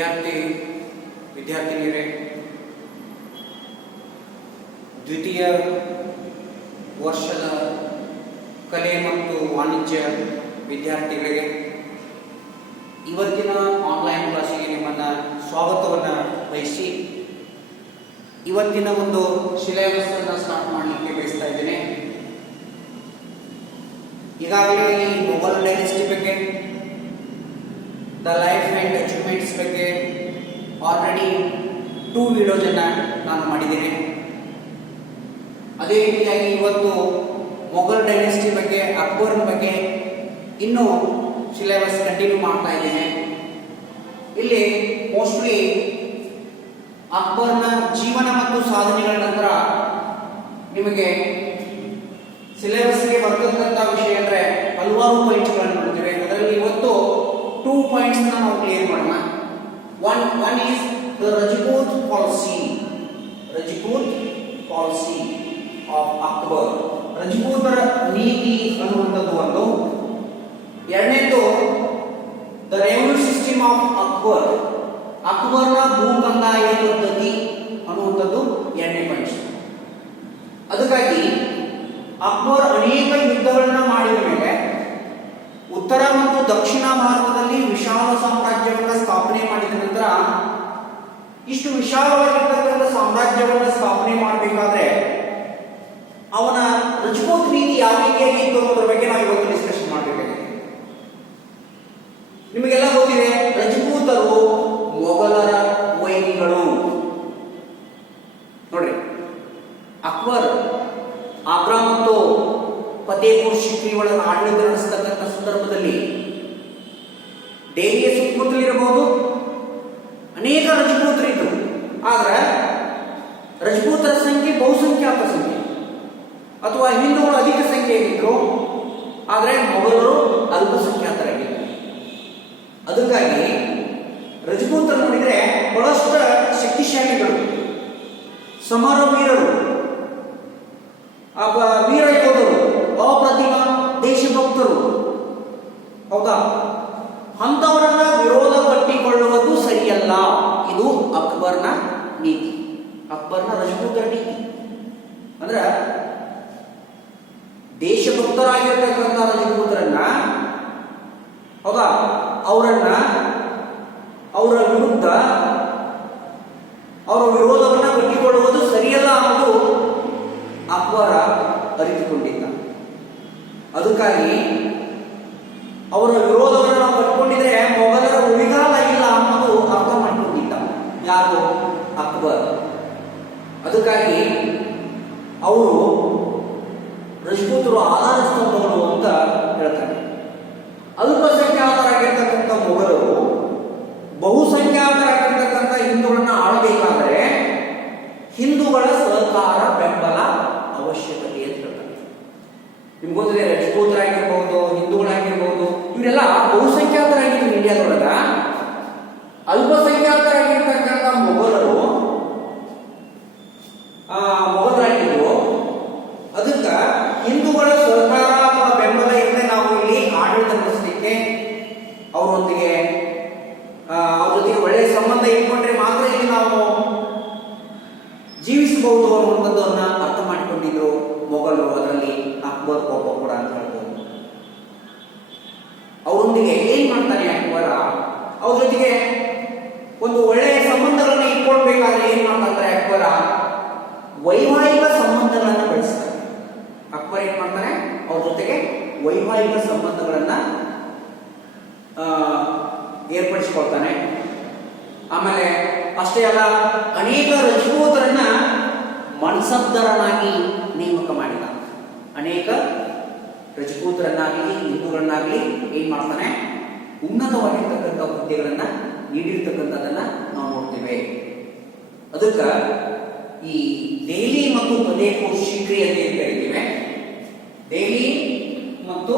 ವಿದ್ಯಾರ್ಥಿ ವಿದ್ಯಾರ್ಥಿನಿಯರೇ, ದ್ವಿತೀಯ ವರ್ಷದ ಕಲೆ ಮತ್ತು ವಾಣಿಜ್ಯ ವಿದ್ಯಾರ್ಥಿಗಳಿಗೆ ಇವತ್ತಿನ ಆನ್ಲೈನ್ ಕ್ಲಾಸಿಗೆ ನಿಮ್ಮನ್ನು ಸ್ವಾಗತವನ್ನು ವಹಿಸಿ ಇವತ್ತಿನ ಒಂದು ಸಿಲೆಬಸ್ ಅನ್ನು ಸ್ಟಾರ್ಟ್ ಮಾಡಲಿಕ್ಕೆ ಬಯಸ್ತಾ ಇದ್ದೇನೆ. ಈಗಾಗಲೇ ಈ ಮೊಘಲ್ ಡೈನೆಸ್ಟಿ ಬಗ್ಗೆ, ದ ಲೈಫ್ ಆ್ಯಂಡ್ ಅಚೀವ್ಮೆಂಟ್ಸ್ ಬಗ್ಗೆ ಆಲ್ರೆಡಿ 2 ವಿಡಿಯೋಸನ್ನು ನಾನು ಮಾಡಿದ್ದೇನೆ. ಅದೇ ರೀತಿಯಾಗಿ ಇವತ್ತು ಮೊಘಲ್ ಡೈನೆಸ್ಟಿ ಬಗ್ಗೆ, ಅಕ್ಬರ್ನ ಬಗ್ಗೆ ಇನ್ನೂ ಸಿಲೆಬಸ್ ಕಂಟಿನ್ಯೂ ಮಾಡ್ತಾ ಇದ್ದೇನೆ. ಇಲ್ಲಿ ಮೋಸ್ಟ್ಲಿ ಅಕ್ಬರ್ನ ಜೀವನ ಮತ್ತು ಸಾಧನೆಗಳ ನಂತರ ನಿಮಗೆ ಸಿಲೆಬಸ್ಗೆ ಬರ್ತಕ್ಕಂಥ ವಿಷಯ ಅಂದರೆ ಹಲವಾರು ಪಾಯಿಂಟ್ಸ್ಗಳನ್ನು ನೋಡ್ತೇವೆ. ಅದರಲ್ಲಿ ಇವತ್ತು 2 ಪಾಯಿಂಟ್ಸ್ ನಾವು ಕ್ಲಿಯರ್ ಮಾಡೋಣ. One is the Rajput policy of Akbar. ರಜಪೂತರ ನೀತಿ ಅನ್ನುವಂಥದ್ದು ಒಂದು. ಎರಡನೇದು the revenue system of Akbar. ಅಕ್ಬರ್ನ ಭೂ ಕಂದಾಯ ಪದ್ಧತಿ ಅನ್ನುವಂಥದ್ದು ಎರಡನೇ ಪಾಯಿಂಟ್. ಅದಕ್ಕಾಗಿ ಅಕ್ಬರ್ ಅನೇಕ ಯುದ್ಧಗಳನ್ನ ಮಾಡಿದ ಮೇಲೆ ಉತ್ತರ ಮತ್ತು ದಕ್ಷಿಣ ಭಾರತದಲ್ಲಿ ವಿಶಾಲ ಸಾಮ್ರಾಜ್ಯವನ್ನು ಸ್ಥಾಪನೆ ಮಾಡಿದ ನಂತರ ಇಷ್ಟು ವಿಶಾಲವಾಗಿರ್ತಕ್ಕಂಥ ಸಾಮ್ರಾಜ್ಯವನ್ನು ಸ್ಥಾಪನೆ ಮಾಡಬೇಕಾದ್ರೆ ಅವನ ರಜಪೂತ್ ನೀತಿ ಯಾವ ರೀತಿಯಾಗಿ ಇತ್ತು ಅನ್ನೋದ್ರ ಬಗ್ಗೆ ನಾವು ಇವತ್ತು ಡಿಸ್ಕಷನ್ ಮಾಡಬೇಕಾಗಿದೆ. ನಿಮಗೆಲ್ಲ ಗೊತ್ತಿದೆ, ರಜಪೂತರು ಮೊಘಲರ ವೈರಿಗಳು. ನೋಡ್ರಿ, ಅಕ್ಬರ್ ಆಗ್ರಾ ಮತ್ತು ಫತೇಪುರ್ ಸಿಕ್ರಿ ಒಳಗೆ ಆಡಳಿತ ನಡೆಸತಕ್ಕಂಥ ಸಂದರ್ಭದಲ್ಲಿ ದೆಹಲಿಯ ಸುತ್ತಮುತ್ತಲಿರಬಹುದು ಅನೇಕ ರಜಪೂತರಿದ್ದರು. ಆದ್ರೆ ರಜಪೂತರ ಸಂಖ್ಯೆ ಬಹುಸಂಖ್ಯಾತ ಸಂಖ್ಯೆ, ಅಥವಾ ಹಿಂದೂಗಳು ಅಧಿಕ ಸಂಖ್ಯೆಯಲ್ಲಿದ್ದರು, ಆದರೆ ಮೊಘಲರು ಅಲ್ಪಸಂಖ್ಯಾತರಾಗಿದ್ದರು. ಅದಕ್ಕಾಗಿ ರಜಪೂತರು ನೋಡಿದರೆ ಬಹಳಷ್ಟು ಶಕ್ತಿಶಾಲಿಗಳು, ಸಮರ ವೀರರು, ವೀರ ಯೋಧರು, ಅಪ್ರತಿಮ ದೇಶಭಕ್ತರು. ಹೌದಾ? ಅಂಥವರನ್ನ ವಿರೋಧ ಪಟ್ಟಿಕೊಳ್ಳುವುದು ಸರಿಯಲ್ಲ. ಇದು ಅಕ್ಬರ್ನ ನೀತಿ, ಅಕ್ಬರ್ನ ರಜಪೂತರ ನೀತಿ. ಅಂದ್ರೆ ದೇಶಭಕ್ತರಾಗಿರ್ತಕ್ಕಂಥ ರಜಪೂತರನ್ನ, ಹೌದಾ, ಅವರ ವಿರುದ್ಧ ಅವರ ವಿರೋಧವನ್ನ ಕಟ್ಟಿಕೊಳ್ಳುವುದು ಸರಿಯಲ್ಲ ಅನ್ನೋದು ಅಕ್ಬರ ಅರಿತುಕೊಂಡಿದ್ದ. ಅದಕ್ಕಾಗಿ ಅವರ ವಿರೋಧವನ್ನು ನಾವು ಕಟ್ಟಿಕೊಂಡಿದ್ರೆ ಮೊಘಲರ ಉಳಿಗಾಲ ಇಲ್ಲ ಅನ್ನೋದು ಅರ್ಥ ಮಾಡಿಕೊಂಡಿದ್ದ ಯಾರು? ಅಕ್ಬರ್. ಅದಕ್ಕಾಗಿ ಅವರು ರಜಪೂತರು ಆಧಾರ ಸ್ತಂಭಗಳು ಅಂತ ಹೇಳ್ತಾರೆ. ಅಲ್ಪಸಂಖ್ಯಾತರಾಗಿರ್ತಕ್ಕಂಥ ಮೊಘಲರು ಬಹುಸಂಖ್ಯಾತರಾಗಿರ್ತಕ್ಕಂಥ ಹಿಂದೂಗಳನ್ನ ಆಳಬೇಕಾದರೆ ಹಿಂದೂಗಳ ಸಹಕಾರ, ಬೆಂಬಲ ಅವಶ್ಯಕತೆ ಅಂತ ಹೇಳ್ತಾರೆ. ನಿಮ್ಗೆ ಗೊತ್ತಿದೆ, ರಜಪೂತರಾಗಿರ್ಬಹುದು, ಹಿಂದೂಗಳಾಗಿರ್ಬಹುದು, ಇವರೆಲ್ಲ ಬಹುಸಂಖ್ಯಾತರಾಗಿದ್ರು ಇಂಡಿಯಾದೊಳಗ. ಅಲ್ಪಸಂಖ್ಯಾತರಾಗಿರ್ತಕ್ಕಂಥ ಮೊಘಲರಾಗಿದ್ರು. ಅದಕ್ಕೆ ಹಿಂದೂಗಳ ಸಹಕಾರ ಅಥವಾ ಬೆಂಬಲ ಇಲ್ಲದೆ ನಾವು ಇಲ್ಲಿ ಆಡಳಿತ ನಡೆಸಲಿಕ್ಕೆ ಅವ್ರ ಜೊತೆಗೆ ಒಳ್ಳೆಯ ಸಂಬಂಧ ಇಟ್ಕೊಂಡ್ರೆ ಮಾತ್ರ ಇಲ್ಲಿ ನಾವು ಜೀವಿಸಬಹುದು ಅನ್ನುವಂಥದ್ದನ್ನ ಅರ್ಥ ಮಾಡಿಕೊಂಡಿದ್ರು ಮೊಘಲರು. ಅದರಲ್ಲಿ ಅಕ್ಬರ್ ಒಬ್ಬ ಕೂಡ ಅಂತ ಹೇಳ್ಬೋದು. ಅವರೊಂದಿಗೆ ಏನ್ ಮಾಡ್ತಾನೆ ಅಕ್ಬರ? ಅವ್ರ ಜೊತೆಗೆ ಒಂದು ಒಳ್ಳೆಯ ಸಂಬಂಧಗಳನ್ನ ಇಟ್ಕೊಳ್ಬೇಕಾದ್ರೆ ಏನ್ ಮಾಡ್ತಾರೆ ಅಕ್ಬರ? ವೈವಾಹಿಕ ಸಂಬಂಧಗಳನ್ನ ಬೆಳೆಸ್ತಾರೆ. ಅಕ್ಬರ್ ಏನ್ ಮಾಡ್ತಾನೆ? ಅವ್ರ ಜೊತೆಗೆ ವೈವಾಹಿಕ ಸಂಬಂಧಗಳನ್ನ ಏರ್ಪಡಿಸಿಕೊಳ್ತಾನೆ. ಆಮೇಲೆ ಅಷ್ಟೇ ಅಲ್ಲ, ಅನೇಕ ರಜಪೂತರನ್ನ ಮನ್ಸಬ್ದರನ್ನಾಗಿ ನೇಮಕ ಮಾಡಿದ. ಅನೇಕ ರಜಪೂತರನ್ನಾಗಲಿ ಹಿಂದೂಗಳನ್ನಾಗಲಿ ಏನ್ ಮಾಡ್ತಾನೆ? ಉನ್ನತವಾಗಿರ್ತಕ್ಕಂಥ ಹುದ್ದೆಗಳನ್ನ ನೀಡಿರ್ತಕ್ಕಂಥದ್ದನ್ನ ನಾವು ನೋಡ್ತೇವೆ. ಅದಕ್ಕೆ ಈ ದೆಹಲಿ ಮತ್ತು ಫತೇಪುರ್ ಸಿಕ್ರಿ ಅಂತ ಏನ್ ಕರಿತೀವಿ, ದೆಹಲಿ ಮತ್ತು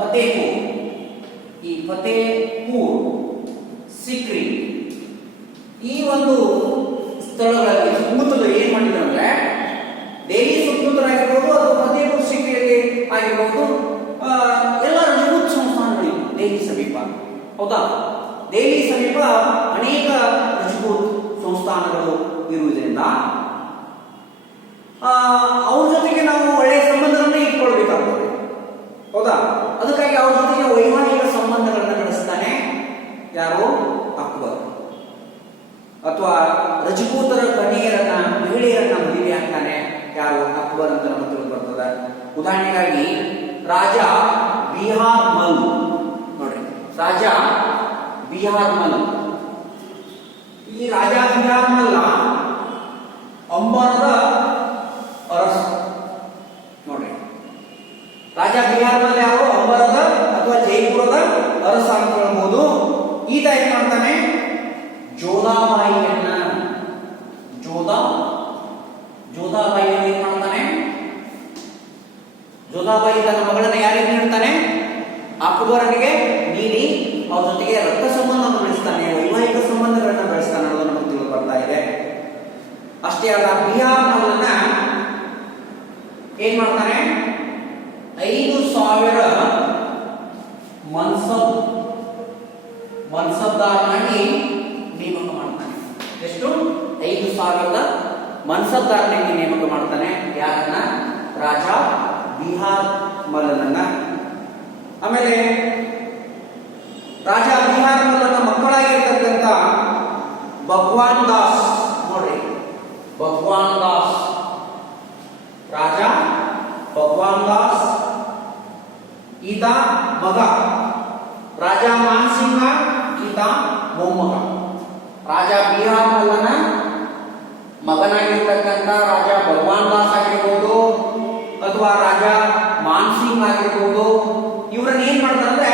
ಫತೇಪುರ್, ಈ ಫತೇಪುರ್ ಸಿಕ್ರಿ ಈ ಒಂದು ಸ್ಥಳಗಳಲ್ಲಿ ಸುತ್ತಮುತ್ತಲು ಏನ್ ಮಾಡಿದ್ರೆ, ದೆಹಲಿ ಸುತ್ತಮುತ್ತಲು ಆಗಿರ್ಬೋದು ಅಥವಾ ಫತೇಪುರ್ ಸಿಕ್ರಿಯಲ್ಲಿ ಆಗಿರ್ಬೋದು, ಎಲ್ಲ ರಜಪೂತ್ ಸಂಸ್ಥಾನಗಳಿವೆ ದೆಹಲಿ ಸಮೀಪ. ಹೌದಾ? ದೆಹಲಿ ಸಮೀಪ ಅನೇಕ ರಜಪೂತ್ ಸಂಸ್ಥಾನಗಳು ಇರುವುದರಿಂದ ಅವ್ರ ಜೊತೆಗೆ ನಾವು ಒಳ್ಳೆಯ ಸಂಬಂಧಗಳನ್ನ ಇಟ್ಕೊಳ್ಬೇಕಾಗ್ತದೆ, ಹೌದಾ? ಅದಕ್ಕಾಗಿ ಅವ್ರ ಜೊತೆಗೆ ವೈವಾಹಿಕ ಸಂಬಂಧಗಳನ್ನ ನಡೆಸ್ತಾನೆ ಯಾರು? ಅಕ್ಬರ್. ಅಥವಾ ರಜಪೂತರ ಕನ್ಯೆಯರನ್ನ ಮಹಿಳೆಯರನ್ನ ಮದುವೆ ಆಗ್ತಾನೆ ಯಾರು? ಅಕ್ಬರ್ ಅಂತ ನಮಗೆ ತಿಳಿದು ಬರ್ತದೆ. ಉದಾಹರಣೆಗಾಗಿ ರಾಜ ಬಿಹಾರ್ ಮಲ್ ನೋಡ್ರಿ, ರಾಜ ಬಿಹಾರ್ ಮಲ್. ಈ ರಾಜ ಬಿಹಾರ್ ಮಲ್ಲ ಅಂಬರದ ಅರಸ ನೋಡ್ರಿ. ರಾಜ ಬಿಹಾರ್ ಮಲ್ ಯಾರು? ಅಂಬರದ ಅಥವಾ ಜೈಪುರದ ಅರಸ ಅಂತ ಹೇಳ್ಬೋದು. ಈತ ಏನ್ ಮಾಡ್ತಾನೆ? ಜೋಧಾಬಾಯಿಯನ್ನ ಏನ್ ಮಾಡ್ತಾನೆ? ಜೋಧಾಬಾಯಿ ತನ್ನ ಮಗಳನ್ನ ಯಾರಿಗೆ ನೀಡ್ತಾನೆ? ಅಕ್ಬರನಿಗೆ ನೀಡಿ ಅವ್ರ ಜೊತೆಗೆ ರಕ್ತ ಸಂಬಂಧವನ್ನು ಬೆಳೆಸ್ತಾನೆ, ವೈವಾಹಿಕ ಸಂಬಂಧಗಳನ್ನ ಬೆಳೆಸ್ತಾನೆ ಅನ್ನೋದು ನಮಗೆ ತಿಳಿದು ಬರ್ತಾ ಇದೆ. ಅಷ್ಟೇ ಅಲ್ಲ, ಬಿಹಾರ್ ಮಲ್ಲನ್ನ ಏನ್ ಮಾಡ್ತಾನೆ? 5,000 ಮನ್ಸಬ್ದಾರನಾಗಿ ನೇಮಕ ಮಾಡ್ತಾನೆ. ಎಷ್ಟು? 5,000 ಮನ್ಸಬ್ದಾರನಾಗಿ ನೇಮಕ ಮಾಡ್ತಾನೆ. ಯಾರನ್ನ? ರಾಜ ಬಿಹಾರ್ ಮಲ್ಲನನ್ನ. ಆಮೇಲೆ ರಾಜ ಬಿಹಾರ್ ಮಲ್ಲನ ಮಕ್ಕಳಾಗಿರ್ತಕ್ಕಂಥ ಭಗವಾನ್ ದಾಸ್ ನೋಡ್ರಿ, ಭಗವಾನ್ ದಾಸ್, ರಾಜ ಭಗವಾನ್ ದಾಸ್ ಈತ ಮಗ. ರಾಜ ಮಾನ್ಸಿಂಗ ಈತ ಮೊಮ್ಮಗ. ರಾಜ ಬಿಹಾರ್ ಮಲ್ಲನ ಮಗನಾಗಿರ್ತಕ್ಕಂಥ ರಾಜ ಭಗವಾನ್ ದಾಸ್ ಆಗಿರ್ಬೋದು ಅಥವಾ ರಾಜ ಮಾನ್ಸಿಂಗ್ ಆಗಿರ್ಬೋದು, ಇವರನ್ನ ಏನ್ ಮಾಡ್ತಾನೆ ಅಂದ್ರೆ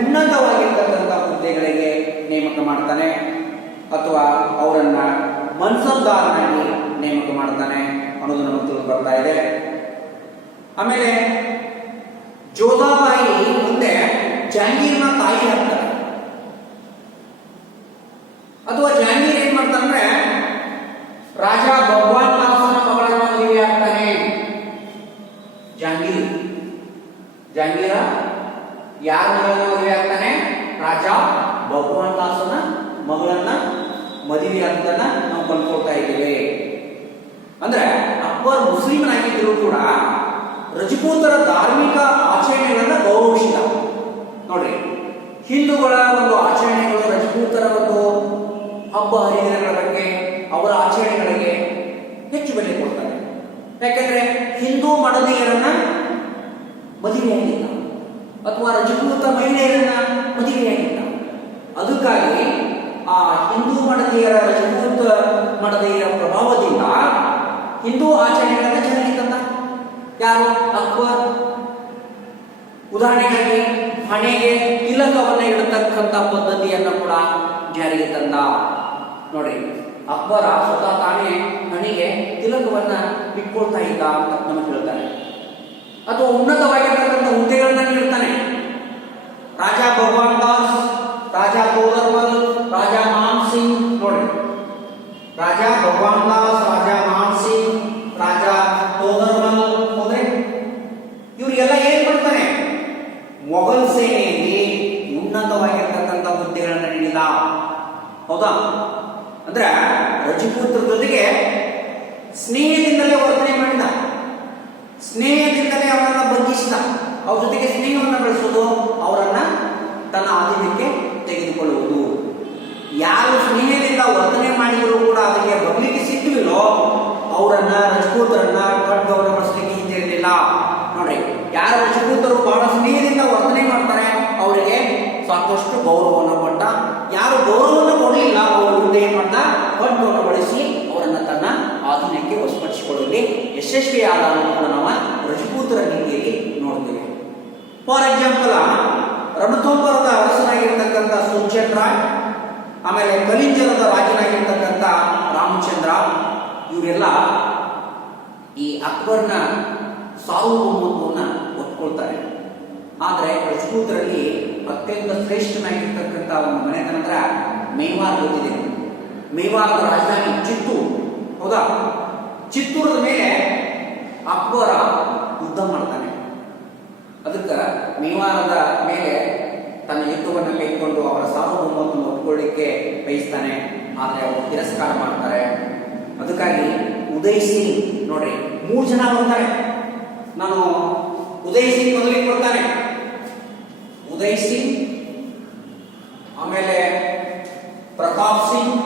ಉನ್ನತವಾಗಿರ್ತಕ್ಕಂಥ ಹುದ್ದೆಗಳಿಗೆ ನೇಮಕ ಮಾಡ್ತಾನೆ ಅಥವಾ ಅವರನ್ನ ಮನ್ಸಬ್ದಾರನಾಗಿ ನೇಮಕ ಮಾಡ್ತಾನೆ ಅನ್ನೋದು ನಮಗೆ ತಿಳಿದು ಬರ್ತಾ ಇದೆ. ಆಮೇಲೆ ಜೋಧಾಬಾಯಿ ಮುಂದೆ ಜಹಾಂಗೀರ್ನ ತಾಯಿ ಆಗ್ತಾರೆ. ಅಥವಾ ಜಹಾಂಗೀರ್ ಏನ್ ಮಾಡ್ತಾನಂದ್ರೆ ರಾಜ ಭಗವಾನ್ ದಾಸನ ಮಗಳನ್ನ ಮದುವೆ ಆಗ್ತಾನೆ. ಜಹಾಂಗೀರ ಯಾರ ಮಗಳನ್ನ ಮದುವೆ ಆಗ್ತಾನೆ? ರಾಜ ಭಗವಾನ್ ದಾಸನ ಮಗಳನ್ನ ಮದುವೆ ಆಗ್ತಾನ ನಾವು ಕಲ್ಕೊಳ್ತಾ ಇದ್ದೇವೆ. ಅಂದ್ರೆ ಅಕ್ಬರ್ ಮುಸ್ಲಿಮನಾಗಿದ್ದರೂ ಕೂಡ ರಜಪೂತರ ಧಾರ್ಮಿಕ ಆಚರಣೆಗಳನ್ನ ಗೌರವಿಸಿದ. ನೋಡ್ರಿ, ಹಿಂದೂಗಳ ಒಂದು ಆಚರಣೆಗಳು, ರಜಪೂತರ ಒಂದು ಹಬ್ಬ ಹರಿದಿನಗಳ ಬಗ್ಗೆ, ಅವರ ಆಚರಣೆಗಳಿಗೆ ಹೆಚ್ಚು ಬೆಲೆ ಕೊಡ್ತಾರೆ. ಯಾಕೆಂದ್ರೆ ಹಿಂದೂ ಮಡದಿಯರನ್ನ ಮದುವೆಯಾಗಿಲ್ಲ ಅಥವಾ ರಜಪೂತ ಮಹಿಳೆಯರನ್ನ ಮದುವೆಯಾಗಿಲ್ಲ. ಅದಕ್ಕಾಗಿ ಆ ಹಿಂದೂ ಮಡದಿಯರ, ರಜಪೂತ ಮಡದಿಯರ ಪ್ರಭಾವದಿಂದ ಹಿಂದೂ ಆಚರಣೆಗಳನ್ನ ಜಾರಿಗೆ ತಂದ ಯಾರು? ಅಕ್ಬರ್. ಉದಾಹರಣೆಗಾಗಿ ಹಣೆಗೆ ತಿಲಕವನ್ನ ಇಡತಕ್ಕಂಥ ಪದ್ಧತಿಯನ್ನ ಕೂಡ ಜಾರಿಗೆ ತಂದ. ನೋಡಿ, ಅಕ್ಬರ ಸ್ವತಃ ತಾನೇ ಹಣೆಗೆ ತಿಲಕವನ್ನ ಇಟ್ಕೊಳ್ತಾ ಇದ್ದ ಅಂತ ನಮಗೆ ಹೇಳ್ತಾರೆ. ಅಥವಾ ಉನ್ನತವಾಗಿರ್ತಕ್ಕಂಥ ಹುದ್ದೆಗಳನ್ನ ನೀಡ್ತಾನೆ. ರಾಜ ಭಗವಾನ್ ದಾಸ್, ರಾಜ ತೋದರ್ಮಲ್, ರಾಜ ಮಾನ್ ಸಿಂಗ್. ನೋಡಿ, ರಾಜ ಭಗವಾನ್ ದಾಸ್, ರಾಜ ಮಾನ್ ಸಿಂಗ್, ರಾಜ ತೋದರ್ಮಲ್ ಹೋದ್ರೆ ಇವರಿಗೆಲ್ಲ ಏನ್ ಮಾಡ್ತಾನೆ? ಮೊಘಲ್ ಸೇನೆಯಲ್ಲಿ ಉನ್ನತವಾಗಿರ್ತಕ್ಕಂಥ ಹುದ್ದೆಗಳನ್ನ ನೀಡಿದ. ಹೌದಾ? ಅಂದ್ರೆ ರಜಪೂತರ ಜೊತೆಗೆ ಸ್ನೇಹದಿಂದಲೇ ವರ್ತನೆ ಮಾಡಿದ, ಸ್ನೇಹದಿಂದಲೇ ಅವರನ್ನ ಬಂಧಿಸಿದ. ಅವ್ರ ಜೊತೆಗೆ ಸ್ನೇಹವನ್ನು ಬೆಳೆಸೋದು, ಅವರನ್ನ ತನ್ನ ಆಧೀನಕ್ಕೆ ತೆಗೆದುಕೊಳ್ಳುವುದು. ಯಾರು ಸ್ನೇಹದಿಂದ ವರ್ತನೆ ಮಾಡಿದರೂ ಕೂಡ ಅದಕ್ಕೆ ಬಗ್ಲಿಕ್ಕೆ ಸಿಕ್ಕಲಿಲ್ಲೋ ಅವರನ್ನ, ರಜಪೂತರನ್ನ ಖಡ್ಗವನ್ನು ಬಳಸಲಿಕ್ಕೆ ಹಿಂದಿರಲಿಲ್ಲ. ನೋಡ್ರಿ, ಯಾರು ರಜಪೂತರು ಬಹಳ ಸ್ನೇಹದಿಂದ ವರ್ತನೆ ಮಾಡ್ತಾರೆ ಅವರಿಗೆ ಸಾಕಷ್ಟು ಗೌರವವನ್ನು ಕೊಟ್ಟ. ಯಾರು ಗೌರವವನ್ನು ಕೊಡಲಿಲ್ಲ ಅವರ ವಿರುದ್ಧ ಏನ್ ಮಾಡ್ತಾ? ಖಡ್ಗವನ್ನು ಬಳಸಿ ಅವರನ್ನ ತನ್ನ ಆಧೀನಕ್ಕೆ ವಶಪಡಿಸಿಕೊಳ್ಳುವಲ್ಲಿ ಯಶಸ್ವಿಯಾದ ಅನ್ನೋದನ್ನು ನಾವು ರಜಪೂತರ ನೀತಿಯಲ್ಲಿ ನೋಡ್ತೇವೆ. ಫಾರ್ ಎಕ್ಸಾಂಪಲ್, ರಣಥಂಬೋರದ ಅರಸನಾಗಿರ್ತಕ್ಕಂಥ ಸುರ್ಜನ್ ರಾಯ್, ಆಮೇಲೆ ಕಲಿಂಜರದ ರಾಜನಾಗಿರ್ತಕ್ಕಂಥ ರಾಮಚಂದ್ರ, ಇವರೆಲ್ಲ ಈ ಅಕ್ಬರ್ನ ಸಾರ್ವಭೌಮತ್ವವನ್ನ ಒಪ್ಕೊಳ್ತಾರೆ. ಆದರೆ ರಜಪೂತರಲ್ಲಿ ಅತ್ಯಂತ ಶ್ರೇಷ್ಠನಾಗಿರ್ತಕ್ಕಂಥ ಒಂದು ಮನೆತನ ಅಂದ್ರೆ ಮೇವಾರ್ ಗೊತ್ತಿದೆ. ಮೇವಾರದ ರಾಜಧಾನಿ ಚಿತ್ತೂರು. ಹೌದಾ? ಚಿತ್ತೂರದ ಮೇಲೆ ಅಕ್ಬರ ಯುದ್ಧ ಮಾಡ್ತಾನೆ. ಅದಕ್ಕೆ ಮೇವಾರದ ಮೇಲೆ ತನ್ನ ಯುದ್ಧವನ್ನು ಕೈಗೊಂಡು ಅವರ ಸಾರ್ವಭೌಮತ್ವವನ್ನು ಒಪ್ಪಿಕೊಳ್ಳಿಕ್ಕೆ ಬಯಸ್ತಾನೆ. ಆದರೆ ಅವರು ತಿರಸ್ಕಾರ ಮಾಡ್ತಾರೆ. ಅದಕ್ಕಾಗಿ ಉದಯ್ ಸಿಂಗ್ ನೋಡ್ರಿ 3 ಜನ ಬರ್ತಾರೆ. ನಾನು ಉದಯ್ ಸಿಂಗ್ ಮೊದಲಿಗೆ ಕೊಡ್ತಾನೆ. ಉದಯ್ ಸಿಂಗ್, ಆಮೇಲೆ ಪ್ರತಾಪ್ ಸಿಂಗ್,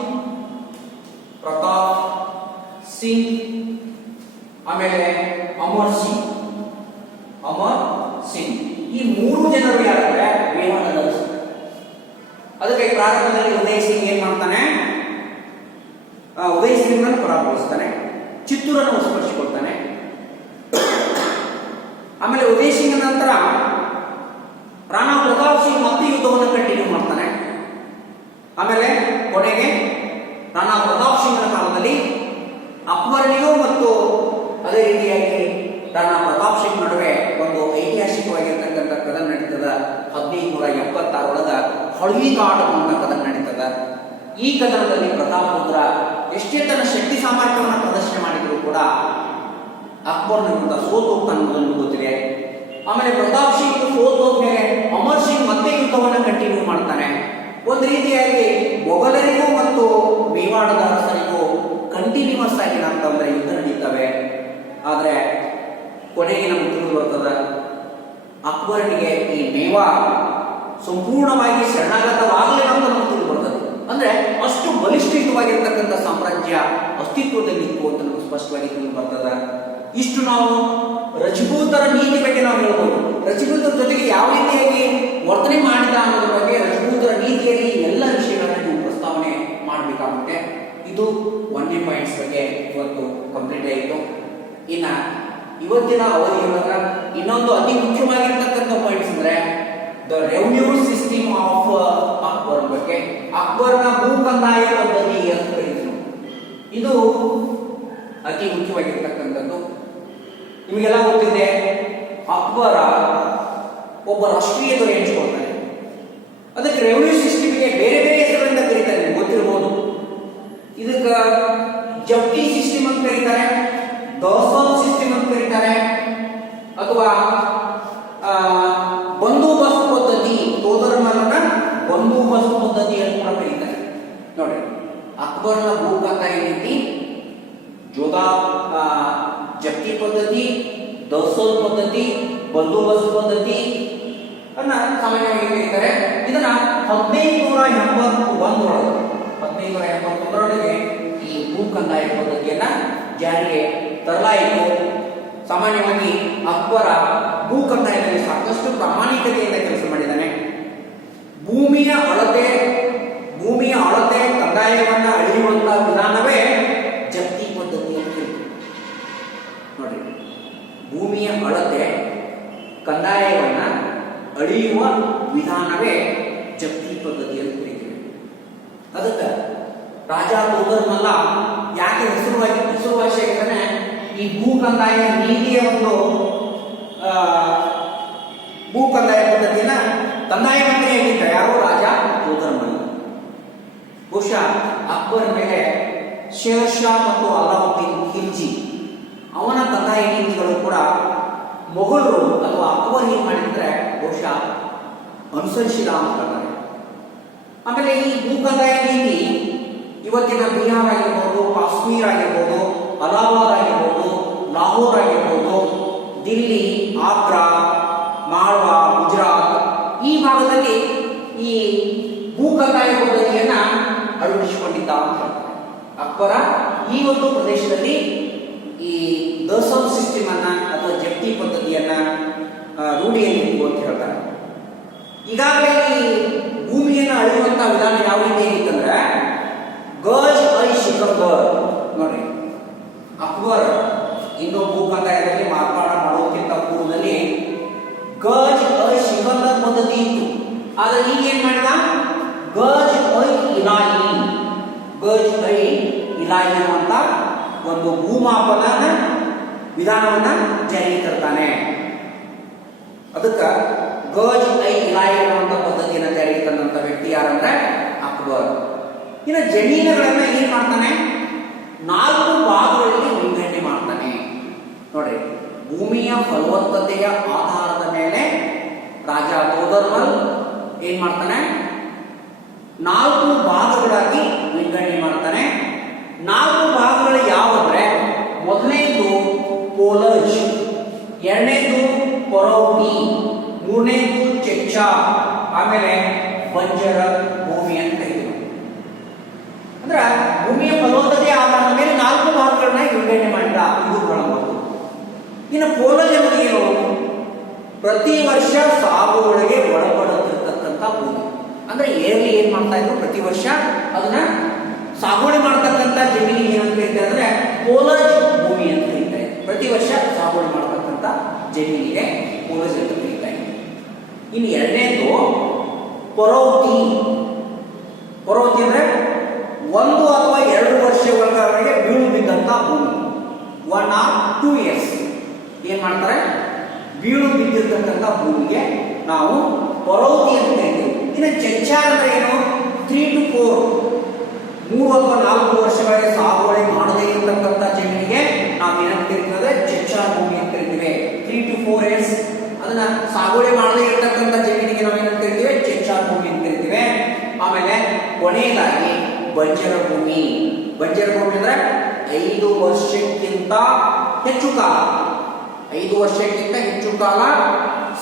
ಆಮೇಲೆ ಅಮರ್ ಸಿಂಗ್. ಈ 3 ಜನರು ಯಾರಂದ್ರೆ ಮೇವಾಡದ. ಅದಕ್ಕೆ ಪ್ರಾರಂಭದಲ್ಲಿ ಉದಯ್ ಸಿಂಗ್ ಏನ್ ಮಾಡ್ತಾನೆ, ಉದಯ್ ಸಿಂಗ್ ಪರಾಭವಿಸ್ತಾನೆ, ಚಿತ್ತೂರನ್ನು ವಶಪಡಿಸಿಕೊಳ್ತಾನೆ. ಆಮೇಲೆ ಉದಯ್ ಸಿಂಗ್ ನಂತರ ರಾಣಾ ಪ್ರತಾಪ್ ಸಿಂಗ್ ಮತ್ತೆ ಯುದ್ಧವನ್ನು ಕಂಟಿನ್ಯೂ ಮಾಡ್ತಾನೆ. ಆಮೇಲೆ ಕೊನೆಗೆ ರಾಣಾ ಪ್ರತಾಪ್ ಸಿಂಗ್ನ ಕಾಲದಲ್ಲಿ ಅಕ್ಬರನಿಗೂ ಮತ್ತು ಅದೇ ರೀತಿಯಾಗಿ ರಾಣಾ ಪ್ರತಾಪ್ ಸಿಂಗ್ ನಡುವೆ ಒಂದು ಐತಿಹಾಸಿಕವಾಗಿರ್ತಕ್ಕಂಥ ಕದನ ನಡೀತದ. 1576 ಹಳ್ಳಿಗಾಡು ಅಂತ ಕದನ ನಡೀತದ. ಈ ಕದನದಲ್ಲಿ ಪ್ರತಾಪ್ ರುದ್ರ ಎಷ್ಟೇ ತನ್ನ ಶಕ್ತಿ ಸಾಮರ್ಥ್ಯವನ್ನು ಪ್ರದರ್ಶನ ಮಾಡಿದ್ರು ಕೂಡ ಅಕ್ಬರ್ನ ವಿರುದ್ಧ ಸೋತು ಅನ್ನೋದನ್ನು ಗೊತ್ತಿದೆ. ಆಮೇಲೆ ಪ್ರತಾಪ್ ಸಿಂಗ್ ಸೋತು ಹೋದ್ಮೇಲೆ ಅಮರ್ ಸಿಂಗ್ ಮತ್ತೆ ಯುದ್ಧವನ್ನು ಕಂಟಿನ್ಯೂ ಮಾಡ್ತಾನೆ. ಒಂದು ರೀತಿಯಾಗಿ ಮೊಘಲರಿಗೂ ಮತ್ತು ಮೇವಾಡದ ಅರಸರಿಗೂ ಕಂಟಿನ್ಯೂಸ್ ಆಗಿ ಅಂತಂದ್ರೆ ಯುದ್ಧ ನಡೀತವೆ. ಆದರೆ ಕೊನೆಗೆ ನಮ್ಗೆ ತಿಳಿದು ಬರ್ತದೆ ಅಕ್ಬರನಿಗೆ ಈ ಮೇವಾಡ್ ಸಂಪೂರ್ಣವಾಗಿ ಶರಣಾಗತವಾಗಲಿ ಅಂತ ನಮ್ಗೆ ತಿಳಿದು ಬರ್ತದೆ. ಅಂದ್ರೆ ಅಷ್ಟು ಬಲಿಷ್ಠಿತವಾಗಿರ್ತಕ್ಕಂಥ ಸಾಮ್ರಾಜ್ಯ ಅಸ್ತಿತ್ವದಲ್ಲಿ ಇತ್ತು ಅಂತ ನಮ್ಗೆ ಸ್ಪಷ್ಟವಾಗಿ ತಿಳಿದು ಬರ್ತದೆ. ಇಷ್ಟು ನಾವು ರಜಪೂತರ ನೀತಿ ಬಗ್ಗೆ ನಾವು ಹೇಳ್ಬೋದು. ರಜಪೂತರ ಜೊತೆಗೆ ಯಾವ ರೀತಿಯಾಗಿ ವರ್ತನೆ ಮಾಡಿದ ಅನ್ನೋದ್ರ ಬಗ್ಗೆ ರಜಪೂತರ ನೀತಿಯಲ್ಲಿ ಎಲ್ಲ ವಿಷಯಗಳನ್ನ ನೀವು ಪ್ರಸ್ತಾವನೆ ಮಾಡಬೇಕಾಗುತ್ತೆ. ಇದು 1ನೇ ಪಾಯಿಂಟ್ಸ್ ಬಗ್ಗೆ ಇವತ್ತು ಕಂಪ್ಲೀಟ್ ಆಯಿತು. ಇನ್ನ ಇವತ್ತಿನ ಅವಧಿಯೊಳಗ ಇನ್ನೊಂದು ಅತಿ ಮುಖ್ಯವಾಗಿರ್ತಕ್ಕಂಥ ಪಾಯಿಂಟ್ಸ್ ಅಂದ್ರೆ the revenue system of Akbar ಬಗ್ಗೆ. ಅಕ್ಬರ್ನ ಭೂ ಕಂದಾಯ ಪದ್ಧತಿ ಅಂತ ಕರೀತೀವಿ. ಇದು ಅತಿ ಮುಖ್ಯವಾಗಿರ್ತಕ್ಕಂಥದ್ದು. ನಿಮಗೆಲ್ಲ ಗೊತ್ತಿದೆ ಅಕ್ಬರ ಒಬ್ಬ ರಾಷ್ಟ್ರೀಯ ದೊರೆ ಎನಿಸಿಕೊಳ್ತಾನೆ. ಅದಕ್ಕೆ ರೆವಿನ್ಯೂ ಸಿಸ್ಟಮ್ಗೆ ಬೇರೆ ಬೇರೆ ಹೆಸರುಗಳಿಂದ ಕರೀತಾರೆ, ನಿಮ್ಗೆ ಗೊತ್ತಿರಬಹುದು. ಇದಕ್ಕೆ ಜಪ್ತಿ ಸಿಸ್ಟಮ್ ಅಂತ ಕರೀತಾರೆ, ದಹಸಲ್ ಸಿಸ್ಟಮ್ ಅಂತ ಕರೀತಾರೆ, ಅಥವಾ ಬಂದೋಬಸ್ತ್ ಪದ್ಧತಿ, ತೋದರ್ಮಲನ ಬಂದೋಬಸ್ತ್ ಪದ್ಧತಿ ಅಂತ ಕೂಡ ಕರೀತಾರೆ. ನೋಡಿ, ಅಕ್ಬರ್ನ ಭೂ ಕಂದಾಯ ನೀತಿ ಜಪ್ತಿ ಪದ್ಧತಿ, ದಹಸಲ್ ಪದ್ಧತಿ, ಬಂದೋಬಸ್ತ್ ಪದ್ಧತಿ ಅನ್ನ ಸಾಮಾನ್ಯವಾಗಿ ಕರೀತಾರೆ. ಇದನ್ನ 1581 ಈ ಭೂ ಕಂದಾಯ ಪದ್ಧತಿಯನ್ನ ಜಾರಿಗೆ ತರಲಾಯಿತು. ಸಾಮಾನ್ಯವಾಗಿ ಅಕ್ಬರ ಭೂ ಕಂದಾಯದಲ್ಲಿ ಸಾಕಷ್ಟು ಪ್ರಾಮಾಣಿಕತೆಯಿಂದ ಕೆಲಸ ಮಾಡಿದ್ದಾನೆ. ಭೂಮಿಯ ಅಳತೆ ಕಂದಾಯವನ್ನ ಅಳೆಯುವಂತಹ ವಿಧಾನವೇ ಜಪ್ತಿ ಪದ್ಧತಿ ಅಂತ ಕರೀತೀವಿ. ನೋಡಿ, ಭೂಮಿಯ ಅಳತೆ ಕಂದಾಯವನ್ನ ಅಳೆಯುವ ವಿಧಾನವೇ ಜಪ್ತಿ ಪದ್ಧತಿ ಅಂತ ಕರೀತೀವಿ. ಅದಕ್ಕೆ ರಾಜ ತೋದರ್ಮಲ್ಲ ಯಾಕೆ ಹೆಸರುವಾಸಿ ಆಗಿದ್ದಾನೆ, ಈ ಭೂ ಕಂದಾಯ ನೀತಿಯ ಒಂದು ಭೂ ಕಂದಾಯ ಪದ್ಧತಿನ ಕಂದಾಯ ಮಂತ್ರಿಯಾಗಿದ್ದ ಯಾರು, ರಾಜ ತೋದರ್ಮಲ್ಲ. ಬಹುಶಃ ಅಕ್ಬರ್ ಮೇಲೆ ಶೇರ್ ಶಾ ಮತ್ತು ಅಲಾವುದ್ದೀನ್ ಖಿಲ್ಜಿ ಅವನ ಕಂದಾಯ ನೀತಿಗಳು ಕೂಡ ಮೊಘಲರು ಅಥವಾ ಅಕ್ಬರ್ ಏನ್ ಮಾಡಿದ್ರೆ ಬಹುಶಃ ಅನುಸರಿಸಿದ ಅಂತ ಹೇಳ್ತಾರೆ. ಆಮೇಲೆ ಈ ಭೂ ಕಂದಾಯ ನೀತಿ ಇವತ್ತಿನ ಬಿಹಾರ್ ಆಗಿರ್ಬೋದು, ಕಾಶ್ಮೀರ್ ಆಗಿರ್ಬೋದು, ಅಲಹಾಬಾದ್ ಆಗಿರ್ಬೋದು, ಲಾಹೋರ್ ಆಗಿರ್ಬೋದು, ದಿಲ್ಲಿ, ಆಗ್ರಾ, ಮಾಳ್ವಾ, ಗುಜರಾತ್ ಈ ಭಾಗದಲ್ಲಿ ಈ ಭೂ ಕಂದಾಯ ಪದ್ಧತಿಯನ್ನ ಅಳವಡಿಸಿಕೊಂಡಿದ್ದ ಅಂತ ಹೇಳ್ತಾರೆ. ಅಕ್ಬರ ಈ ಒಂದು ಪ್ರದೇಶದಲ್ಲಿ ಈ ದಹಸಲ್ ಸಿಸ್ಟಮ್ ಅನ್ನ ಅಥವಾ ಜಪ್ತಿ ಪದ್ಧತಿಯನ್ನ ರೂಢಿಯಲ್ಲಿ ಅಂತ ಹೇಳ್ತಾರೆ. ಈಗಾಗಲೇ ಈ ಭೂಮಿಯನ್ನು ಅಳೆಯುವಂತಹ ವಿಧಾನ ಯಾವ ರೀತಿ ಆಗಿತ್ತಂದ್ರೆ ಗಜ್ ಐ ಶಿಖರ್. ನೋಡಿ, ಅಕ್ಬರ್ ಇನ್ನು ಭೂ ಕಂದಾಯದಲ್ಲಿ ಮಾರ್ಪಾಡ ಮಾಡೋದಕ್ಕಿಂತ ಪೂರ್ವದಲ್ಲಿ ಗಜ್ ಐ ಶಿಖರ್ ಪದ್ಧತಿ ಇತ್ತು. ಆದ್ರೆ ಈಗ ಏನ್ ಮಾಡಿದ, ಗಜ್ ಐ ಇಲಾಯಿ ಅಂತ ಒಂದು ಭೂಮಾಪನ ವಿಧಾನವನ್ನ ಜಾರಿಗೆ ತರ್ತಾನೆ. ಅದಕ್ಕೆ ಗಜ್ ಐ ಇಲಾಯಿ ಅನ್ನುವಂಥ ಪದ್ಧತಿಯನ್ನು ಜಾರಿಗೆ ತಂದಂತ ವ್ಯಕ್ತಿ ಯಾರಂದ್ರೆ ಅಕ್ಬರ್. ಇನ್ನು ಜಮೀನುಗಳನ್ನ ಏನ್ ಮಾಡ್ತಾನೆ, 4 ಭಾಗಗಳಲ್ಲಿ ವಿಂಗಡಣೆ ಮಾಡ್ತಾನೆ. ನೋಡಿ, ಭೂಮಿಯ ಫಲವತ್ತತೆಯ ಆಧಾರದ ಮೇಲೆ ರಾಜ ತೋದರ್ಮಲ್ ಏನ್ ಮಾಡ್ತಾನೆ, 4 ಭಾಗಗಳಾಗಿ ವಿಂಗಡಣೆ ಮಾಡ್ತಾನೆ. 4 ಭಾಗಗಳು ಯಾವಂದ್ರೆ, ಮೊದಲನೇದು ಪೋಲಜ್, ಎರಡನೇದು ಪೊರೌಟಿ, ಮೂರನೇದು ಚೆಚ್ಚ, ಆಮೇಲೆ ಬಂಜರ ಭೂಮಿ ಅಂತ ಕರೀತೀವಿ. ಅಂದ್ರೆ ಭೂಮಿಯ ಫಲವತ್ತತೆ ಆಧಾರದ ಮೇಲೆ 4 ಭಾಗಗಳನ್ನ ವಿಂಗಡಣೆ ಮಾಡಿದ ಇದು ಒಳಗೊಂಡು. ಇನ್ನು ಪೋಲಜ್ ಅನ್ನೋದು ಏನು, ಪ್ರತಿ ವರ್ಷ ಸಾಗುವಳಿಗೆ ಒಳಪಡುತ್ತಿರ್ತಕ್ಕಂಥ ಭೂಮಿ. ಅಂದ್ರೆ ಏರ್ಲಿ ಏನ್ ಮಾಡ್ತಾ ಇದ್ರು, ಪ್ರತಿ ವರ್ಷ ಅದನ್ನ ಸಾಗುವಳಿ ಮಾಡ್ತಕ್ಕಂಥ ಜಮೀನಿಗೆ ಏನಂತ ಕರೀತಾರೆ ಅಂದ್ರೆ ಪೋಲಜ್ ಭೂಮಿ ಅಂತ ಕರೀತಾರೆ. ಪ್ರತಿ ವರ್ಷ ಸಾಗುವಳಿ ಮಾಡ್ತಕ್ಕಂಥ ಜಮೀನಿಗೆ ಪೋಲಜ್ ಅಂತ ಕರೀತಾರೆ. ಇನ್ನು ಎರಡನೇದು ಪೊರೌಟಿ. ಪೊರೌಟಿ ಅಂದ್ರೆ 1 ಅಥವಾ 2 ವರ್ಷಗಳವರೆಗೆ ಬೀಳು ಬಿದ್ದಂತ ಭೂಮಿ, 1 or 2 years ಏನ್ ಮಾಡ್ತಾರೆ, ಬೀಳು ಬಿದ್ದಿರ್ತಕ್ಕಂಥ ಭೂಮಿಗೆ ನಾವು ಪೊರೌಟಿ ಅಂತ ಕರಿತೀವಿ. ಇನ್ನು ಚೆಚ್ಚ ಅಂದ್ರೆ ಏನು, 3 to 4 3 ಅಥವಾ 4 ವರ್ಷಗಳಿಗೆ ಸಾಗುವಳಿ ಮಾಡದೇ ಇರತಕ್ಕಂಥ ಜಮೀನಿಗೆ ನಾವು ಏನಂತ ಕರಿತೀವಿ, ಚೆಚ್ಚ ಭೂಮಿ ಅಂತ ಕರಿತೀವಿ. 3 to 4 years ಅದನ್ನ ಸಾಗುವಳಿ ಮಾಡದೇ ಇರತಕ್ಕಂಥ ಜಮೀನಿಗೆ ನಾವು ಏನಂತ ಕರಿತೀವಿ, ಚೆಚ್ಚ ಭೂಮಿ ಅಂತ ಕರಿತೀವಿ. ಆಮೇಲೆ ಕೊನೆಯದಾಗಿ ಬಂಜರ ಭೂಮಿ. ಬಂಜರ ಭೂಮಿ ಅಂದ್ರೆ 5 ವರ್ಷಕ್ಕಿಂತ ಹೆಚ್ಚು ಕಾಲ, 5 ವರ್ಷಕ್ಕಿಂತ ಹೆಚ್ಚು ಕಾಲ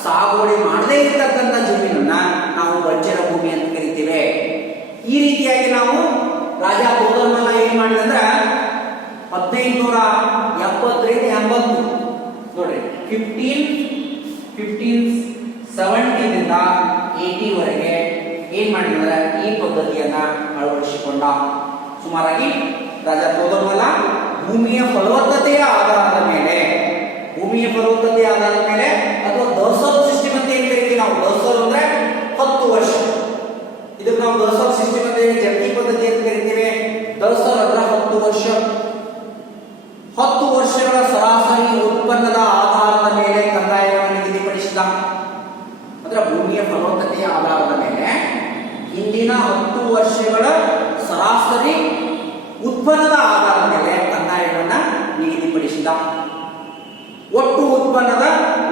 ಸಾಗುವಳಿ ಮಾಡದೇ ಇರತಕ್ಕಂಥ ಜಮೀನನ್ನ ನಾವು ಬಂಜರ ಭೂಮಿ ಅಂತ ಕರಿತೀವಿ. ಈ ರೀತಿಯಾಗಿ ನಾವು ರಾಜ ತೋದರ್ಮಲ್ಲ ಏನ್ ಮಾಡಿದ ಅಂದ್ರೆ 1570 ನೋಡ್ರಿ, 1570 ದಿಂದ 80 ವರೆಗೆ ಏನ್ ಮಾಡಿದ್ರೆ ಈ ಪದ್ಧತಿಯನ್ನ ಅಳವಡಿಸಿಕೊಂಡ. ಸುಮಾರಾಗಿ ರಾಜ ತೋದರ್ಮಲ್ಲ ಭೂಮಿಯ ಫಲವತ್ತತೆಯ ಆಧಾರದ ಮೇಲೆ, ಅಥವಾ ದಸಲ್ ಸಿಸ್ಟಮ್ ಅಂತ ಏನ್ ಕರಿತೀವಿ ನಾವು, ದಸಲ್ ಅಂದ್ರೆ 10 ವರ್ಷ, ಇದಕ್ಕೆ ನಾವು ದಸಲ್ ಸಿಸ್ಟಮ್ ಅಂತ ಜಂಟಿ ಪದ್ಧತಿ ಅಂತ ಕರಿತೀವಿ. ದಸಲ್ ಅಂದ್ರೆ 10 ವರ್ಷ. 10 ವರ್ಷಗಳ ಸರಾಸರಿ ಉತ್ಪನ್ನದ ಆಧಾರದ ಮೇಲೆ ಕಂದಾಯವನ್ನು ನಿಗದಿಪಡಿಸಿದ. ಅಂದ್ರೆ ಭೂಮಿಯ ಫಲವತ್ತತೆಯ ಆಧಾರದ ಮೇಲೆ ಇಂದಿನ 10 ವರ್ಷಗಳ ಸರಾಸರಿ ಉತ್ಪನ್ನದ ಆಧಾರದ ಮೇಲೆ ಕಂದಾಯವನ್ನ ನಿಗದಿಪಡಿಸಿದ. ಒಟ್ಟು ಉತ್ಪನ್ನದ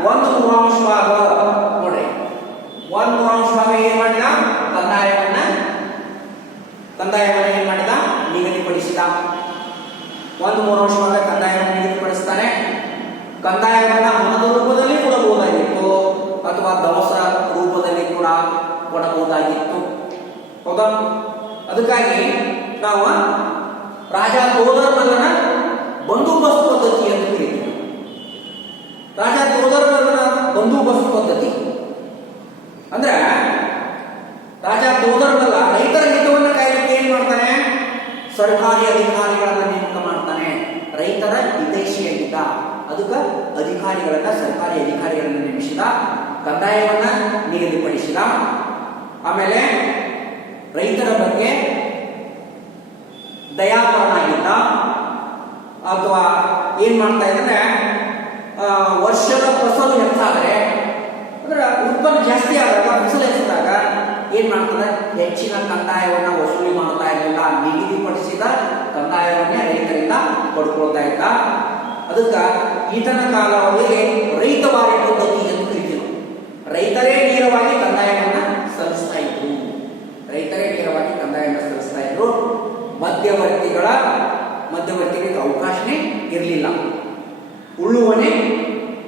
1/3 ಭಾಗ ನೋಡ್ರಿ, 1/3 ಭಾಗ ಏನ್ ಮಾಡಿದ, ಕಂದಾಯವನ್ನ ಏನ್ ಮಾಡಿದ, ನಿಗದಿಪಡಿಸಿದ. 1/3 ಭಾಗ ಕಂದಾಯವನ್ನು ನಿಗದಿಪಡಿಸ್ತಾನೆ. ಕಂದಾಯವನ್ನ ಹಣದ ರೂಪದಲ್ಲಿ ಕೊಡಬಹುದಾಗಿತ್ತು ಅಥವಾ ದವಸ ರೂಪದಲ್ಲಿ ಕೂಡ ಕೊಡಬಹುದಾಗಿತ್ತು. ಹೌದಾ? ಅದಕ್ಕಾಗಿ ನಾವು ರಾಜ ತೋದರ್ಮಲ್ಲನ ಬಂದೋಬಸ್ತ್ ಪದ್ಧತಿ ಅಂತ ಕರೀತೀವಿ. ರಾಜ ತೋದರ್ಮಲ್ಲನ ಬಂದೋಬಸ್ತ್ ಪದ್ಧತಿ ಅಂದ್ರೆ ರಾಜ ತೋದರ್ಮಲ್ಲ ರೈತರ ಹಿತವನ್ನು ಕಾಯಲಿಕ್ಕೆ ಏನ್ ಮಾಡ್ತಾನೆ, ಸರ್ಕಾರಿ ಅಧಿಕಾರಿಗಳನ್ನ ನೇಮಕ ಮಾಡ್ತಾನೆ. ರೈತರ ಹಿತೈಷಿಯಾಗಿದ್ದ, ಅದಕ್ಕೆ ಅಧಿಕಾರಿಗಳನ್ನ, ಸರ್ಕಾರಿ ಅಧಿಕಾರಿಗಳನ್ನ ನೇಮಿಸಿದ, ಕಂದಾಯವನ್ನ ನಿಗದಿಪಡಿಸಿದ. ಆಮೇಲೆ ರೈತರ ಬಗ್ಗೆ ದಯಾಪರನಾಗಿದ್ದ. ಅಥವಾ ಏನ್ ಮಾಡ್ತಾ ಇದ್ರೆ, ವರ್ಷದ ಫಸಲು ಹೆಚ್ಚಾದ್ರೆ ಅಂದ್ರೆ ಉತ್ಪನ್ನ ಜಾಸ್ತಿ ಆದಾಗ, ಫಸಲು ಹೆಚ್ಚಿದಾಗ ಏನ್ ಮಾಡ್ತದೆ, ಹೆಚ್ಚಿನ ಕಂದಾಯವನ್ನ ವಸೂಲಿ ಮಾಡ್ತಾ ಇರಲಿಲ್ಲ. ನಿಗದಿಪಡಿಸಿದ ಕಂದಾಯವನ್ನೇ ರೈತರಿಂದ ಪಡ್ಕೊಳ್ತಾ ಇದ್ದ. ಅದಕ್ಕ ಈತನ ಕಾಲಾವಧಿಗೆ ರೈತವಾರಿ ಪದ್ಧತಿ ಎಂದು ಕರಿತೀವಿ. ರೈತರೇ ನೇರವಾಗಿ ಕಂದಾಯವನ್ನ ಸಲ್ಲಿಸ್ತಾ ಇದ್ರು. ಮಧ್ಯವರ್ತಿಗಳಿಗೆ ಅವಕಾಶನೇ ಇರಲಿಲ್ಲ. ಉಳ್ಳುವನೇ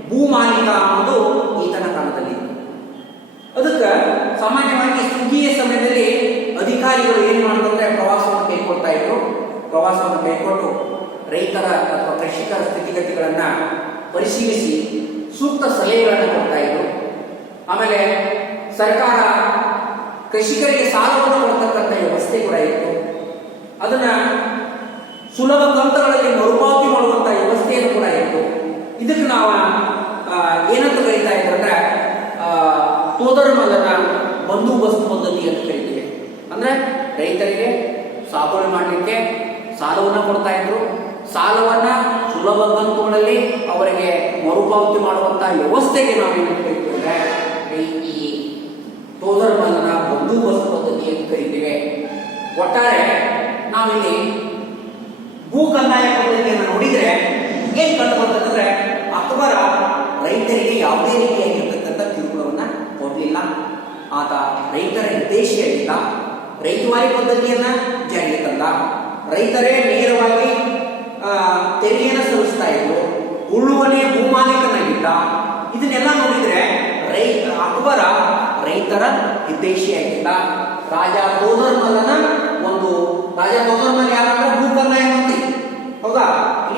ಭೂಮಾಲೀಕ ಅನ್ನೋದು ಈತನ ಕಾಲದಲ್ಲಿ. ಅದಕ್ಕೆ ಸಾಮಾನ್ಯವಾಗಿ ಸುಗ್ಗಿಯ ಸಮಯದಲ್ಲಿ ಅಧಿಕಾರಿಗಳು ಏನ್ ಮಾಡ್ತಾರೆ, ಪ್ರವಾಸವನ್ನು ಕೈಗೊಳ್ತಾ ಇದ್ರು. ಪ್ರವಾಸವನ್ನು ಕೈಗೊಂಡು ರೈತರ ಅಥವಾ ಕೃಷಿಕರ ಸ್ಥಿತಿಗತಿಗಳನ್ನ ಪರಿಶೀಲಿಸಿ ಸೂಕ್ತ ಸಲಹೆಗಳನ್ನು ಕೊಡ್ತಾ ಇದ್ರು. ಆಮೇಲೆ ಸರ್ಕಾರ ಕೃಷಿಕರಿಗೆ ಸಾಲವನ್ನು ಕೊಡ್ತಕ್ಕಂಥ ವ್ಯವಸ್ಥೆ ಕೂಡ ಇತ್ತು. ಅದನ್ನ ಸುಲಭ ಕಂತುಗಳಲ್ಲಿ ಮರುಪಾವತಿ ಮಾಡುವಂತಹ ವ್ಯವಸ್ಥೆಯನ್ನು ಕೂಡ ಇತ್ತು. ಇದಕ್ಕೆ ನಾವು ಏನಂತ ಕರೀತಾ ಇದ್ರು ಅಂದ್ರೆ ತೋದರ್ಮಲ್ಲನ ಬಂದೋಬಸ್ತ್ ಪದ್ಧತಿ ಅಂತ ಕರಿತೀವಿ. ಅಂದ್ರೆ ರೈತರಿಗೆ ಸಾಗುವಳಿ ಮಾಡಲಿಕ್ಕೆ ಸಾಲವನ್ನ ಕೊಡ್ತಾ ಇದ್ರು. ಸಾಲವನ್ನ ಸುಲಭ ಕಂತುಗಳಲ್ಲಿ ಅವರಿಗೆ ಮರುಪಾವತಿ ಮಾಡುವಂತಹ ವ್ಯವಸ್ಥೆಗೆ ನಾವೇನು ಕರಿತೀವಿ ಅಂದ್ರೆ ಈ ತೋದರ್ಮಲ್ಲನ ಬಂದೋಬಸ್ತ್ ಪದ್ಧತಿ ಅಂತ ಕರಿತೀವಿ. ಒಟ್ಟಾರೆ ನಾವಿಲ್ಲಿ ಭೂ ಕಂದಾಯ ಪದ್ಧತಿಯನ್ನು ನೋಡಿದ್ರೆ ಏನ್ ಕಂಡು ಬರ್ತದಂದ್ರೆ ಅಕ್ಬರ ರೈತರಿಗೆ ಯಾವುದೇ ರೀತಿಯಾಗಿರ್ತಕ್ಕಂಥ ಕಿರುಕುಳವನ್ನ ಕೊಡಲಿಲ್ಲ. ಆತ ರೈತರ ಹಿತೈಷಿಯಾಗಿದ್ದ. ರೈತವಾರಿ ಪದ್ಧತಿಯನ್ನ ಜಾರಿಗೆ ತಂದ. ರೈತರೇ ನೇರವಾಗಿ ತೆರಿಗೆಯನ್ನು ಸಲ್ಲಿಸ್ತಾ ಇದ್ರು. ಉಳುವನೆ ಭೂಮಾಲೀಕನಾಗಿದ್ದ. ಇದನ್ನೆಲ್ಲ ನೋಡಿದ್ರೆ ಅಕ್ಬರ ರೈತರ ಹಿತೈಷಿಯಾಗಿದ್ದ. ರಾಜ ತೋದರ್ಮಲನ ರಾಜ ತೋದರ್ಮಲ್ ಯಾರಂದ್ರೆ ಭೂ ಕಂದಾಯ ಮಂತ್ರಿ. ಹೌದಾ?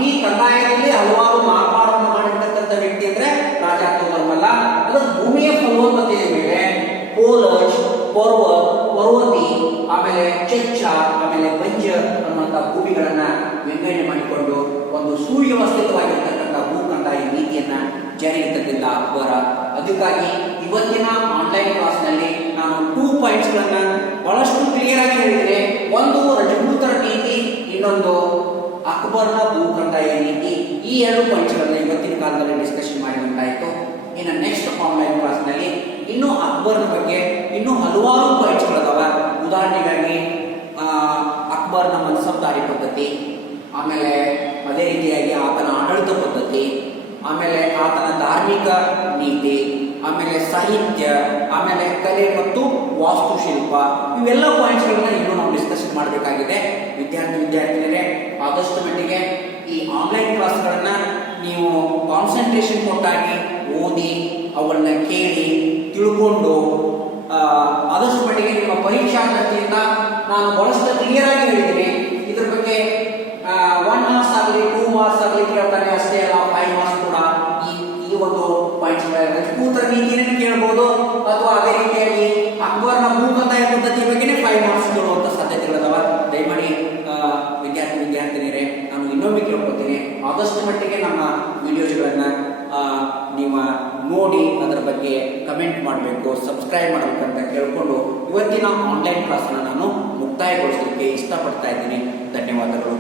ಈ ಕಂದಾಯದಲ್ಲಿ ಹಲವಾರು ಮಾರ್ಪಾಡನ್ನು ಮಾಡಿರ್ತಕ್ಕಂಥ ವ್ಯಕ್ತಿ ಅಂದ್ರೆ ರಾಜ ತೋದರ್ಮಲ. ಅದರ ಭೂಮಿಯ ಫಲವತ್ತತೆಯ ಮೇಲೆ ಪೋಲಜ್, ಪರ್ವತಿ, ಆಮೇಲೆ ಚೆಚ್ಚ, ಆಮೇಲೆ ಬಂಜರ್ ಅನ್ನುವಂಥ ಭೂಮಿಗಳನ್ನ ವಿಂಗಡಣೆ ಮಾಡಿಕೊಂಡು ಒಂದು ಸುವ್ಯವಸ್ಥಿತವಾಗಿರ್ತಕ್ಕಂಥ ಭೂ ಕಂದಾಯ ನೀತಿಯನ್ನ ಜಾರಿಗೆ ತಂದಿಲ್ಲ ಅಕ್ಬರ. ಅದಕ್ಕಾಗಿ ಇವತ್ತಿನ ಆನ್ಲೈನ್ ಕ್ಲಾಸ್ನಲ್ಲಿ ನಾನು 2 ಪಾಯಿಂಟ್ಸ್ಗಳನ್ನ ಬಹಳಷ್ಟು ಕ್ಲಿಯರ್ ಆಗಿ ಹೇಳಿದ್ದೇನೆ. ಒಂದು ರಜಪೂತರ ನೀತಿ, ಇನ್ನೊಂದು ಅಕ್ಬರ್ನ ಭೂ ಕಂದಾಯ ನೀತಿ. ಈ 2 ಪಾಯಿಂಟ್ಸ್ಗಳನ್ನ ಇವತ್ತಿನ ಕಾಲದಲ್ಲಿ ಡಿಸ್ಕಷನ್ ಮಾಡಿದಂತಾಯಿತು. ಇನ್ನು ನೆಕ್ಸ್ಟ್ ಆನ್ಲೈನ್ ಕ್ಲಾಸ್ನಲ್ಲಿ ಇನ್ನೂ ಅಕ್ಬರ್ನ ಬಗ್ಗೆ ಇನ್ನೂ ಹಲವಾರು ಪಾಯಿಂಟ್ಸ್ಗಳಿದಾವೆ. ಉದಾಹರಣೆಗಾಗಿ ಅಕ್ಬರ್ನ ಮನ್ಸಬ್ದಾರಿ ಪದ್ಧತಿ, ಆಮೇಲೆ ಅದೇ ರೀತಿಯಾಗಿ ಆತನ ಆಡಳಿತ ಪದ್ಧತಿ, ಆಮೇಲೆ ಆತನ ಧಾರ್ಮಿಕ ನೀತಿ, ಆಮೇಲೆ ಸಾಹಿತ್ಯ, ಆಮೇಲೆ ಕಲೆ ಮತ್ತು ವಾಸ್ತುಶಿಲ್ಪ, ಇವೆಲ್ಲ ಪಾಯಿಂಟ್ಸ್ಗಳನ್ನ ಇನ್ನೂ ನಾವು ಡಿಸ್ಕಷನ್ ಮಾಡಬೇಕಾಗಿದೆ. ವಿದ್ಯಾರ್ಥಿನಿಯರೇ, ಆದಷ್ಟು ಮಟ್ಟಿಗೆ ಈ ಆನ್ಲೈನ್ ಕ್ಲಾಸ್ಗಳನ್ನ ನೀವು ಕಾನ್ಸಂಟ್ರೇಷನ್ ಕೊಟ್ಟಾಗಿ ಓದಿ, ಅವುಗಳನ್ನ ಕೇಳಿ ತಿಳ್ಕೊಂಡು ಆದಷ್ಟು ಮಟ್ಟಿಗೆ ನಿಮ್ಮ ಪರೀಕ್ಷಾ ದೃಷ್ಟಿಯಿಂದ ನಾನು ಬಹಳಷ್ಟು ಕ್ಲಿಯರ್ ಆಗಿ ಹೇಳಿದ್ದೀನಿ. ಇದ್ರ ಬಗ್ಗೆ 1 ಮಾರ್ಕ್ಸ್ ಆಗಲಿ 2 ಮಾರ್ಕ್ಸ್ ಆಗಲಿ ಕೇಳ್ತಾನೆ, ಅಷ್ಟೇ ಅಲ್ಲ 5 ಮಾರ್ಕ್ಸ್ ಕೂಡ ಈ ಒಂದು ಪಾಯಿಂಟ್ಸ್ ರಜಪೂತರ ನೀತಿಯನ್ನು ಕೇಳಬಹುದು, ಅಥವಾ ಅದೇ ರೀತಿಯಾಗಿ ಅಕ್ಬರ್ನ ಭೂ ಕಂದಾಯ ಪದ್ಧತಿ ಬಗ್ಗೆನೇ 5 ಮಾರ್ಕ್ಸ್ ಕೇಳುವಂತ ಸಾಧ್ಯತೆಗಳಿದಾವ. ದಯಮಾಡಿ ವಿದ್ಯಾರ್ಥಿನಿಯರೇ, ನಾನು ಇನ್ನೊಮ್ಮೆ ಕೇಳ್ಕೊತೀನಿ, ಆದಷ್ಟು ಮಟ್ಟಿಗೆ ನಮ್ಮ ವಿಡಿಯೋಸ್ಗಳನ್ನ ನೀವು ನೋಡಿ ಅದರ ಬಗ್ಗೆ ಕಮೆಂಟ್ ಮಾಡಬೇಕು, ಸಬ್ಸ್ಕ್ರೈಬ್ ಮಾಡಬೇಕಂತ ಕೇಳಿಕೊಂಡು ಇವತ್ತಿನ ಆನ್ಲೈನ್ ಕ್ಲಾಸ್ನ ನಾನು ಮುಕ್ತಾಯಗೊಳಿಸಲಿಕ್ಕೆ ಇಷ್ಟಪಡ್ತಾ ಇದ್ದೀನಿ. ಧನ್ಯವಾದಗಳು.